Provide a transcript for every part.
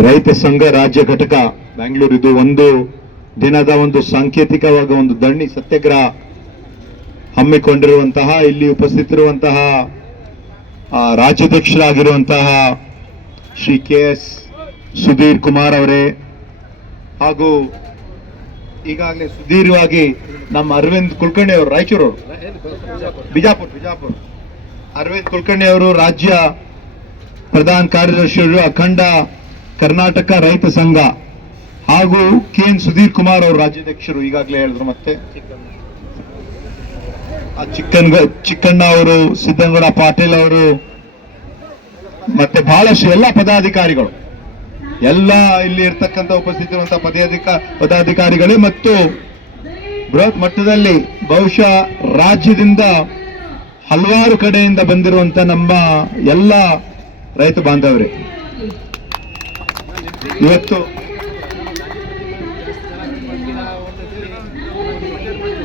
ರೈತ ಸಂಘ ರಾಜ್ಯ ಘಟಕ ಬೆಂಗಳೂರು ಇದು ಒಂದು ದಿನದ ಒಂದು ಸಾಂಕೇತಿಕವಾಗಿ ಒಂದು ಧರಣಿ ಸತ್ಯಾಗ್ರಹ ಹಮ್ಮಿಕೊಂಡಿರುವಂತಹ ಇಲ್ಲಿ ಉಪಸ್ಥಿತರಿರುವಂತಹ ರಾಜ್ಯಾಧ್ಯಕ್ಷರಾಗಿರುವಂತಹ ಶ್ರೀ KS ಸುಧೀರ್ ಕುಮಾರ್ ಅವರೇ ಹಾಗೂ ಈಗಾಗಲೇ ಸುದೀರ್ಘವಾಗಿ ನಮ್ಮ ಅರವಿಂದ್ ಕುಲಕರ್ಣಿ ಅವರು ರಾಯಚೂರು ಬಿಜಾಪುರ ಅರವಿಂದ್ ಕುಲಕರ್ಣಿ ಅವರು ರಾಜ್ಯ ಪ್ರಧಾನ ಕಾರ್ಯದರ್ಶಿಗಳು ಅಖಂಡ ಕರ್ನಾಟಕ ರೈತ ಸಂಘ ಹಾಗೂ KN ಸುಧೀರ್ ಕುಮಾರ್ ಅವರು ರಾಜ್ಯಾಧ್ಯಕ್ಷರು ಈಗಾಗಲೇ ಹೇಳಿದ್ರು. ಮತ್ತೆ ಚಿಕ್ಕಣ್ಣ ಅವರು, ಸಿದ್ದನಗೌಡ ಪಾಟೀಲ್ ಅವರು, ಮತ್ತೆ ಬಹಳಷ್ಟು ಎಲ್ಲ ಪದಾಧಿಕಾರಿಗಳು, ಎಲ್ಲ ಇಲ್ಲಿ ಇರ್ತಕ್ಕಂಥ ಉಪಸ್ಥಿತಿರುವಂತಹ ಪದಾಧಿಕಾರಿಗಳೇ ಮತ್ತು ಬೃಹತ್ ಮಟ್ಟದಲ್ಲಿ ಬಹುಶಃ ರಾಜ್ಯದಿಂದ ಹಲವಾರು ಕಡೆಯಿಂದ ಬಂದಿರುವಂತ ನಮ್ಮ ಎಲ್ಲ ರೈತ ಬಾಂಧವರೇ, ಇವತ್ತು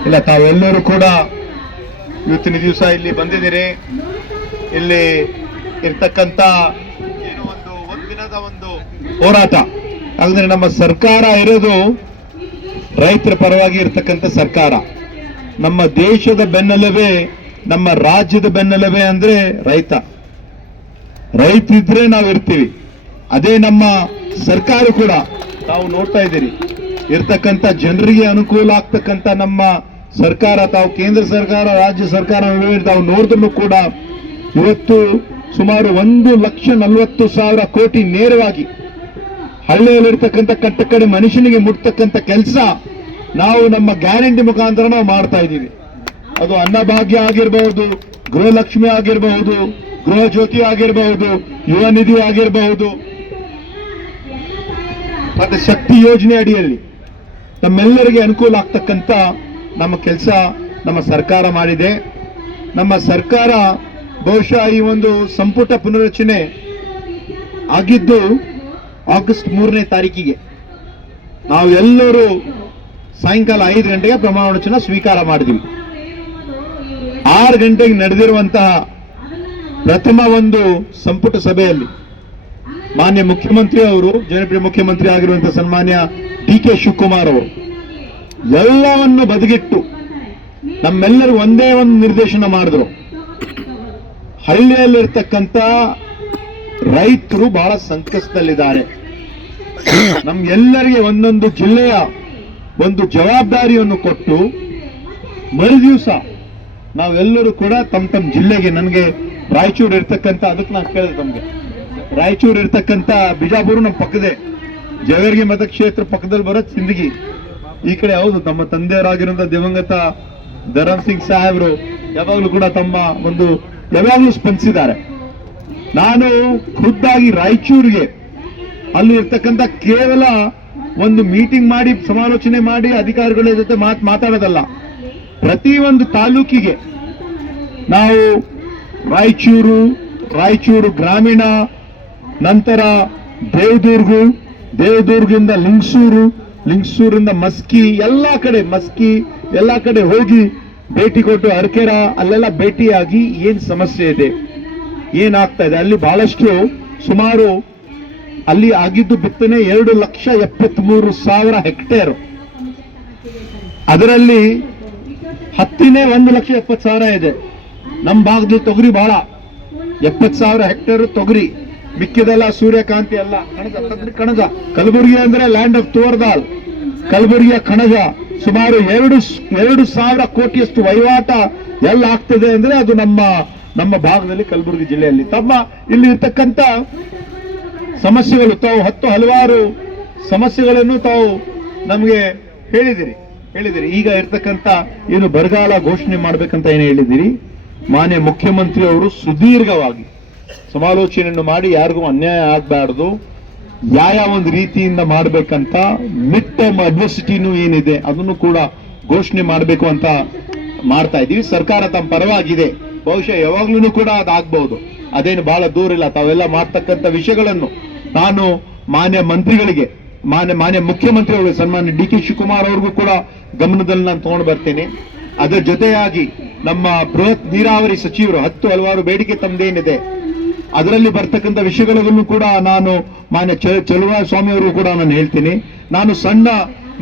ಇಲ್ಲ ತಾವೆಲ್ಲರೂ ಕೂಡ ಇವತ್ತಿನ ದಿವಸ ಇಲ್ಲಿ ಬಂದಿದ್ದೀರಿ. ಇಲ್ಲಿ ಇರ್ತಕ್ಕಂಥ ಏನು ಒಂದು ದಿನದ ಒಂದು ಹೋರಾಟ ಅಂದ್ರೆ ನಮ್ಮ ಸರ್ಕಾರ ಇರೋದು ರೈತರ ಪರವಾಗಿ ಇರ್ತಕ್ಕಂಥ ಸರ್ಕಾರ. ನಮ್ಮ ದೇಶದ ಬೆನ್ನೆಲುಬೆ, ನಮ್ಮ ರಾಜ್ಯದ ಬೆನ್ನೆಲುಬೆ ಅಂದ್ರೆ ರೈತರಿದ್ರೆ ನಾವು ಇರ್ತೀವಿ. ಅದೇ ನಮ್ಮ ಸರ್ಕಾರ ಕೂಡ ತಾವು ನೋಡ್ತಾ ಇದ್ದೀರಿ ಇರ್ತಕ್ಕಂಥ ಜನರಿಗೆ ಅನುಕೂಲ ಆಗ್ತಕ್ಕಂಥ ನಮ್ಮ ಸರ್ಕಾರ, ತಾವು ಕೇಂದ್ರ ಸರ್ಕಾರ ರಾಜ್ಯ ಸರ್ಕಾರ ತಾವು ನೋಡಿದ್ರು ಕೂಡ ಇವತ್ತು ಸುಮಾರು 1,40,000 ಕೋಟಿ ನೇರವಾಗಿ ಹಳ್ಳಿಯಲ್ಲಿರ್ತಕ್ಕಂಥ ಕಟ್ಟಕಡೆ ಮನುಷ್ಯನಿಗೆ ಮುಟ್ತಕ್ಕಂಥ ಕೆಲಸ ನಾವು ನಮ್ಮ ಗ್ಯಾರಂಟಿ ಮುಖಾಂತರ ನಾವು ಮಾಡ್ತಾ ಇದ್ದೀವಿ. ಅದು ಅನ್ನಭಾಗ್ಯ ಆಗಿರಬಹುದು, ಗೃಹಲಕ್ಷ್ಮಿ ಆಗಿರಬಹುದು, ಗೃಹ ಜ್ಯೋತಿ ಆಗಿರಬಹುದು, ಯುವ ನಿಧಿ ಆಗಿರಬಹುದು, ಮತ್ತೆ ಶಕ್ತಿ ಯೋಜನೆ ಅಡಿಯಲ್ಲಿ ನಮ್ಮೆಲ್ಲರಿಗೆ ಅನುಕೂಲ ಆಗ್ತಕ್ಕಂಥ ನಮ್ಮ ಕೆಲಸ ನಮ್ಮ ಸರ್ಕಾರ ಮಾಡಿದೆ. ನಮ್ಮ ಸರ್ಕಾರ ಬಹುಶಃ ಈ ಒಂದು ಸಂಪುಟ ಪುನರಚನೆ ಆಗಿದ್ದು ಆಗಸ್ಟ್ 3ನೇ ತಾರೀಕಿಗೆ. ನಾವು ಎಲ್ಲರೂ ಸಾಯಂಕಾಲ 5 ಗಂಟೆಗೆ ಪ್ರಮಾಣ ವಚನ ಸ್ವೀಕಾರ ಮಾಡಿದ್ವಿ. 6 ಗಂಟೆಗೆ ನಡೆದಿರುವಂತಹ ಪ್ರಥಮ ಒಂದು ಸಂಪುಟ ಸಭೆಯಲ್ಲಿ ಮಾನ್ಯ ಮುಖ್ಯಮಂತ್ರಿ ಅವರು, ಜನಪ್ರಿಯ ಮುಖ್ಯಮಂತ್ರಿ ಆಗಿರುವಂತಹ ಸನ್ಮಾನ್ಯ DK ಶಿವಕುಮಾರ್ ಅವರು ಎಲ್ಲವನ್ನು ಬದಿಗಿಟ್ಟು ನಮ್ಮೆಲ್ಲರೂ ಒಂದೇ ಒಂದು ನಿರ್ದೇಶನ ಮಾಡಿದ್ರು. ಹಳ್ಳಿಯಲ್ಲಿರ್ತಕ್ಕಂಥ ರೈತರು ಬಹಳ ಸಂಕಷ್ಟದಲ್ಲಿದ್ದಾರೆ. ನಮ್ಗೆಲ್ಲರಿಗೆ ಒಂದೊಂದು ಜಿಲ್ಲೆಯ ಒಂದು ಜವಾಬ್ದಾರಿಯನ್ನು ಕೊಟ್ಟು ಮರುದಿವಸ ನಾವೆಲ್ಲರೂ ಕೂಡ ತಮ್ಮ ಜಿಲ್ಲೆಗೆ, ನನಗೆ ರಾಯಚೂರು ಇರ್ತಕ್ಕಂಥ, ಅದಕ್ಕೆ ನಾನು ಕೇಳಿದೆ ತಮಗೆ, ರಾಯಚೂರು ಇರ್ತಕ್ಕಂಥ ಬಿಜಾಪುರ ನಮ್ಮ ಪಕ್ಕದೇ, ಜವೇರ್ಗಿ ಮತಕ್ಷೇತ್ರ ಪಕ್ಕದಲ್ಲಿ ಬರೋ ಸಿಂದಗಿ ಈ ಕಡೆ. ಹೌದು, ನಮ್ಮ ತಂದೆಯವರಾಗಿರುವಂತ ದಿವಂಗತ ಧರಮ್ ಸಿಂಗ್ ಸಾಹೇಬ್ರು ಯಾವಾಗಲೂ ಕೂಡ ತಮ್ಮ ಒಂದು ಯಾವಾಗಲೂ ಸ್ಪಂದಿಸಿದ್ದಾರೆ. ನಾನು ಖುದ್ದಾಗಿ ರಾಯಚೂರಿಗೆ ಅಲ್ಲಿ ಇರ್ತಕ್ಕಂಥ ಕೇವಲ ಒಂದು ಮೀಟಿಂಗ್ ಮಾಡಿ ಸಮಾಲೋಚನೆ ಮಾಡಿ ಅಧಿಕಾರಿಗಳ ಜೊತೆ ಮಾತಾಡೋದಲ್ಲ, ಪ್ರತಿಯೊಂದು ತಾಲೂಕಿಗೆ ನಾವು ರಾಯಚೂರು ಗ್ರಾಮೀಣ, ನಂತರ ದೇವದುರ್ಗದಿಂದ ಲಿಂಗಸೂರಿಂದ ಮಸ್ಕಿ ಎಲ್ಲ ಕಡೆ ಹೋಗಿ ಭೇಟಿ ಕೊಟ್ಟು ಅರಕೆರ ಅಲ್ಲೆಲ್ಲ ಭೇಟಿಯಾಗಿ ಏನ್ ಸಮಸ್ಯೆ ಇದೆ, ಏನಾಗ್ತಾ ಇದೆ, ಅಲ್ಲಿ ಬಹಳಷ್ಟು ಸುಮಾರು ಅಲ್ಲಿ ಆಗಿದ್ದು ಬಿತ್ತನೆ 2,73,000 ಹೆಕ್ಟೇರ್. ಅದರಲ್ಲಿ ಹತ್ತಿನೇ 1,70,000 ಇದೆ. ನಮ್ಮ ಭಾಗದಲ್ಲಿ ತೊಗರಿ ಬಹಳ 70,000 ಹೆಕ್ಟೇರ್ ತೊಗರಿ, ಮಿಕ್ಕಿದೆಲ್ಲ ಸೂರ್ಯಕಾಂತಿ ಎಲ್ಲ ಕಣಜ. ಕಲಬುರಗಿ ಅಂದ್ರೆ ಲ್ಯಾಂಡ್ ಆಫ್ ತೋರ್ದಾಲ್, ಕಲಬುರಗಿಯ ಕಣಜ ಸುಮಾರು 2,000 ಕೋಟಿಯಷ್ಟು ವಹಿವಾಟ ಎಲ್ಲ ಆಗ್ತದೆ ಅಂದ್ರೆ ಅದು ನಮ್ಮ ಭಾಗದಲ್ಲಿ ಕಲಬುರಗಿ ಜಿಲ್ಲೆಯಲ್ಲಿ. ಇಲ್ಲಿ ಇರ್ತಕ್ಕಂಥ ಸಮಸ್ಯೆಗಳು ತಾವು ಹಲವಾರು ಸಮಸ್ಯೆಗಳನ್ನು ತಾವು ನಮಗೆ ಹೇಳಿದಿರಿ. ಈಗ ಇರ್ತಕ್ಕಂಥ ಏನು ಬರಗಾಲ ಘೋಷಣೆ ಮಾಡ್ಬೇಕಂತ ಏನು ಹೇಳಿದಿರಿ, ಮಾನ್ಯ ಮುಖ್ಯಮಂತ್ರಿ ಅವರು ಸುದೀರ್ಘವಾಗಿ ಸಮಾಲೋಚನೆಯನ್ನು ಮಾಡಿ ಯಾರಿಗೂ ಅನ್ಯಾಯ ಆಗಬಾರ್ದು, ಯಾವ ಒಂದು ರೀತಿಯಿಂದ ಮಾಡ್ಬೇಕಂತ ಮಿಡ್ ಟರ್ಮ್ ಅಡ್ವರ್ಸಿಟಿನೂ ಏನಿದೆ ಅದನ್ನು ಕೂಡ ಘೋಷಣೆ ಮಾಡಬೇಕು ಅಂತ ಮಾಡ್ತಾ ಇದ್ದೀವಿ. ಸರ್ಕಾರ ತಮ್ಮ ಪರವಾಗಿದೆ, ಬಹುಶಃ ಯಾವಾಗ್ಲೂ ಕೂಡ ಅದಾಗಬಹುದು, ಅದೇನು ಬಹಳ ದೂರ ಇಲ್ಲ. ತಾವೆಲ್ಲ ಮಾಡ್ತಕ್ಕಂಥ ವಿಷಯಗಳನ್ನು ನಾನು ಮಾನ್ಯ ಮಂತ್ರಿಗಳಿಗೆ, ಮಾನ್ಯ ಮುಖ್ಯಮಂತ್ರಿಗಳು ಸನ್ಮಾನ್ಯ DK ಶಿವಕುಮಾರ್ ಅವ್ರಿಗೂ ಕೂಡ ಗಮನದಲ್ಲಿ ನಾನು ತಗೊಂಡು ಬರ್ತೇನೆ. ಅದರ ಜೊತೆಯಾಗಿ ನಮ್ಮ ಬೃಹತ್ ನೀರಾವರಿ ಸಚಿವರು ಹಲವಾರು ಬೇಡಿಕೆ ತಮ್ಮದೇನಿದೆ ಅದರಲ್ಲಿ ಬರ್ತಕ್ಕಂಥ ವಿಷಯಗಳನ್ನು ಕೂಡ ನಾನು ಮಾನ್ಯ ಚಲುವ ಸ್ವಾಮಿ ಅವರು ಕೂಡ ನಾನು ಹೇಳ್ತೀನಿ. ನಾನು ಸಣ್ಣ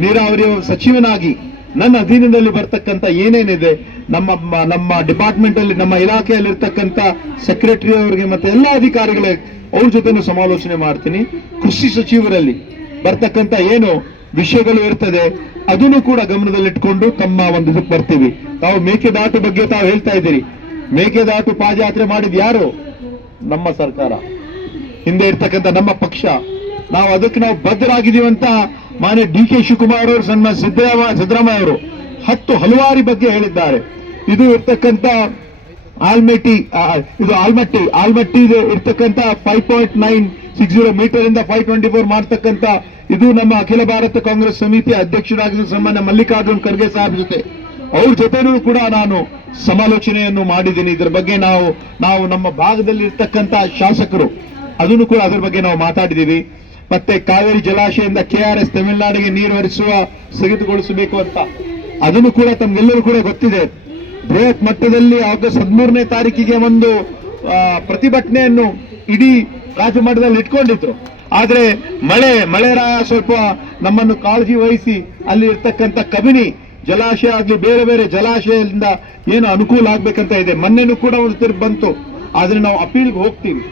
ನೀರಾವರಿ ಸಚಿವನಾಗಿ ನನ್ನ ಅಧೀನದಲ್ಲಿ ಬರ್ತಕ್ಕಂಥ ಏನೇನಿದೆ ನಮ್ಮ ಡಿಪಾರ್ಟ್ಮೆಂಟ್ ಅಲ್ಲಿ ನಮ್ಮ ಇಲಾಖೆಯಲ್ಲಿ ಇರ್ತಕ್ಕಂಥ ಸೆಕ್ರೆಟರಿ ಅವರಿಗೆ ಮತ್ತೆ ಎಲ್ಲ ಅಧಿಕಾರಿಗಳಿಗೆ ಅವ್ರ ಜೊತೆ ಸಮಾಲೋಚನೆ ಮಾಡ್ತೀನಿ. ಕೃಷಿ ಸಚಿವರಲ್ಲಿ ಬರ್ತಕ್ಕಂಥ ಏನು ವಿಷಯಗಳು ಇರ್ತದೆ ಅದನ್ನು ಕೂಡ ಗಮನದಲ್ಲಿಟ್ಕೊಂಡು ತಮ್ಮ ಒಂದು ಇದಕ್ಕೆ ಬರ್ತೀವಿ. ತಾವು ಮೇಕೆದಾಟು ಬಗ್ಗೆ ತಾವು ಹೇಳ್ತಾ ಇದ್ದೀರಿ. ಮೇಕೆದಾಟು ಪಾದಯಾತ್ರೆ ಮಾಡಿದ್ ಯಾರು? ನಮ್ಮ ಸರ್ಕಾರ, ಹಿಂದೆ ಇರ್ತಕ್ಕಂಥ ನಮ್ಮ ಪಕ್ಷ. ನಾವು ಅದಕ್ಕೆ ನಾವು ಬದ್ಧರಾಗಿದ್ದೀವಿ ಅಂತ ಮಾನ್ಯ DK ಶಿವಕುಮಾರ್ ಅವರು, ಸನ್ಮಾನ್ಯ ಸಿದ್ದರಾಮಯ್ಯ ಅವರು ಹಲವಾರು ಬಗ್ಗೆ ಹೇಳಿದ್ದಾರೆ. ಇದು ಇರ್ತಕ್ಕಂಥ ಆಲ್ಮಟ್ಟಿ ಇರ್ತಕ್ಕಂಥ 5.960 ಮೀಟರ್ ಇಂದ 524 ಮಾಡ್ತಕ್ಕಂಥ ಇದು ನಮ್ಮ ಅಖಿಲ ಭಾರತ ಕಾಂಗ್ರೆಸ್ ಸಮಿತಿಯ ಅಧ್ಯಕ್ಷರಾಗಿದ್ದ ಸನ್ಮಾನ್ಯ ಮಲ್ಲಿಕಾರ್ಜುನ್ ಖರ್ಗೆ ಸಾಹೇಬ್ ಜೊತೆ ಅವ್ರ ಜೊತೆನೂ ಕೂಡ ನಾನು ಸಮಾಲೋಚನೆಯನ್ನು ಮಾಡಿದ್ದೀನಿ. ಇದರ ಬಗ್ಗೆ ನಾವು ನಮ್ಮ ಭಾಗದಲ್ಲಿ ಇರ್ತಕ್ಕಂಥ ಶಾಸಕರು ಅದನ್ನು ಕೂಡ ಅದರ ಬಗ್ಗೆ ನಾವು ಮಾತಾಡಿದ್ದೀವಿ. ಮತ್ತೆ ಕಾವೇರಿ ಜಲಾಶಯದಿಂದ KRS ತಮಿಳುನಾಡಿಗೆ ನೀರು ಹರಿಸುವ ಸ್ಥಗಿತಗೊಳಿಸಬೇಕು ಅಂತ ಅದನ್ನು ಕೂಡ ತಮ್ಗೆಲ್ಲರೂ ಕೂಡ ಗೊತ್ತಿದೆ. ಬೃಹತ್ ಮಟ್ಟದಲ್ಲಿ ಆಗಸ್ಟ್ 13ನೇ ತಾರೀಕಿಗೆ ಒಂದು ಪ್ರತಿಭಟನೆಯನ್ನು ಇಡೀ ರಾಜ್ಯ ಮಟ್ಟದಲ್ಲಿ ಇಟ್ಕೊಂಡಿದ್ರು. ಆದ್ರೆ ಮಳೆರಾಯ ಸ್ವಲ್ಪ ನಮ್ಮನ್ನು ಕಾಳಜಿ ವಹಿಸಿ ಅಲ್ಲಿ ಇರ್ತಕ್ಕಂಥ ಕಬಿನಿ ಜಲಾಶಯ ಆಗ್ಲಿ ಬೇರೆ ಬೇರೆ ಜಲಾಶಯದಿಂದ ಏನು ಅನುಕೂಲ ಆಗ್ಬೇಕಂತ ಇದೆ. ಮೊನ್ನೆನೂ ಕೂಡ ಒಂದು ತೀರ್ಪು ಬಂತು. ಆದ್ರೆ ನಾವು ಅಪೀಲ್ಗೆ ಹೋಗ್ತೀವಿ.